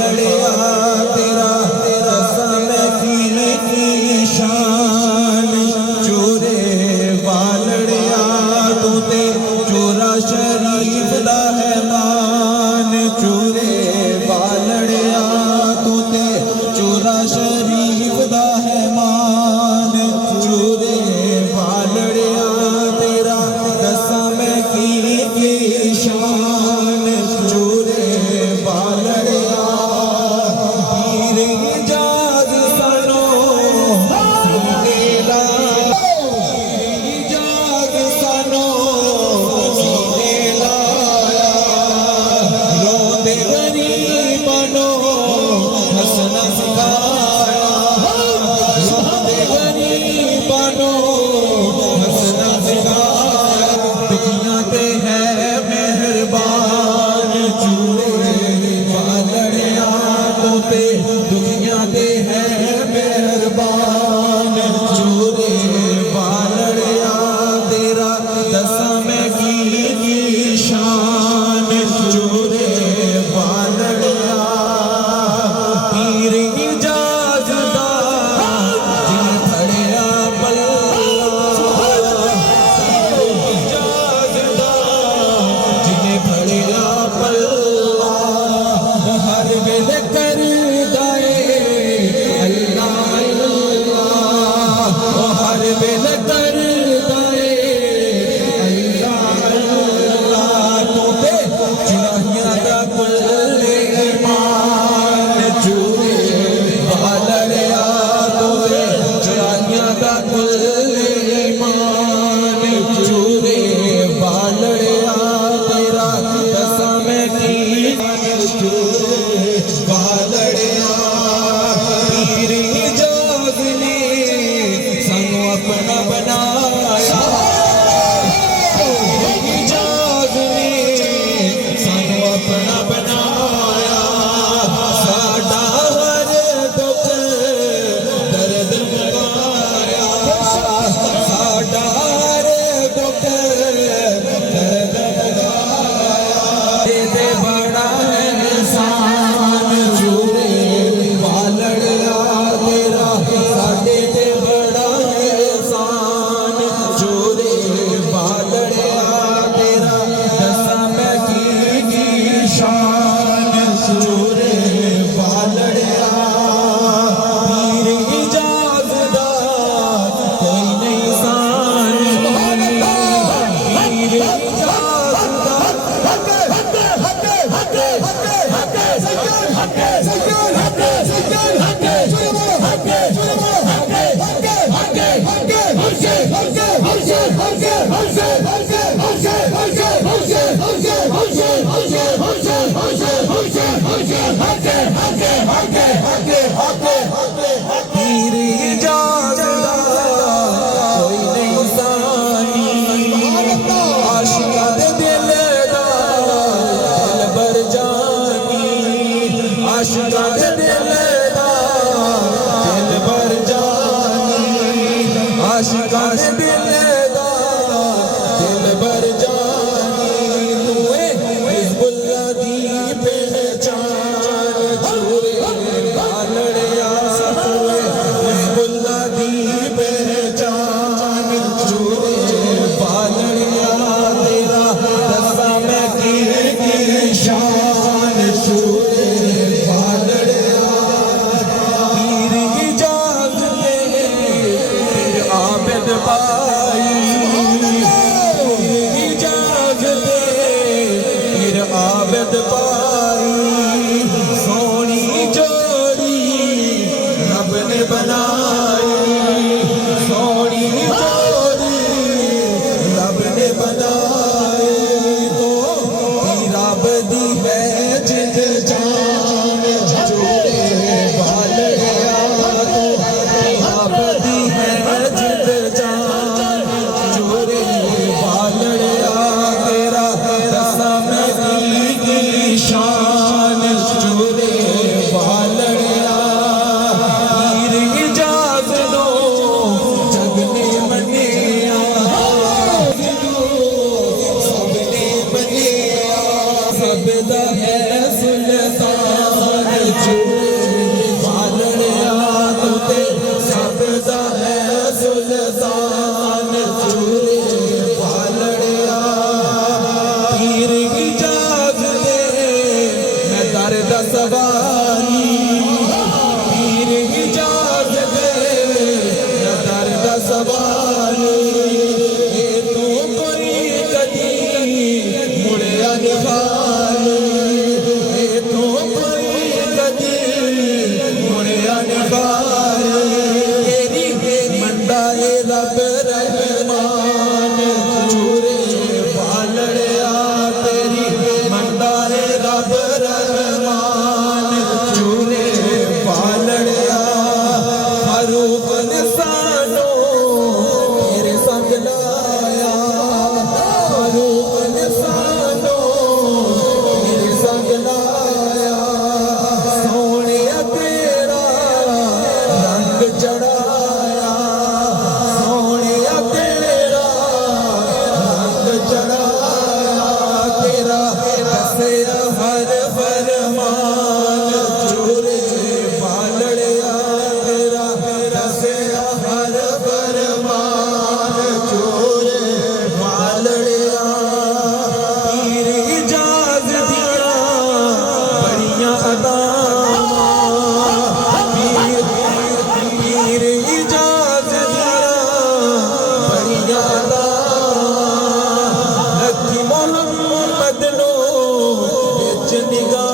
लड़िया तेरा कसम की शान चूरे वालड़िया तू ते चूरा शरीफ दा है मान चूरे वालड़िया तू ते चूरा शरीफ दा है मान चूरे वालड़िया तेरा कसम की शान चूरे वालड़िया दुनिया दे है मेहरबान चूरे वालड़िया तेरा कसम की शान चूरे वालड़िया पीर इजाज़दा जिन फड़िया पल्ला इजाज़दा जिन फड़िया पल्ला हर वेले कर Bye. चूरे पालड़िया तू ते सब दा है सुल्तान चूरे पालड़िया पीर इजाज दे मैं दर्द सवारी पीर इजाज दे मैं दर्द सवारी ये तू कोई कदी मुड़िया निभानी ये तू कोई कदी मुड़िया निभानी तेरी मंडा ए रब रहमान चूरे पालड़िया तेरी मंडा ए रब रहमान चूरे पालड़िया फरूक निसानो तेरे संग लाया फरूक निसानो तेरे संग लाया सोने तेरा रंग चढ़ाया सोने तेरा रंग चढ़ाया तेरा दसे हर फरमान चूरे पालड़िया तेरा दसे हर फरमान चूरे पालड़िया पीर इजाज दिया बड़ियां अदावां पीर इजाज दिया बड़ियां अदावां लकी मोहम्मद नो विच निगाह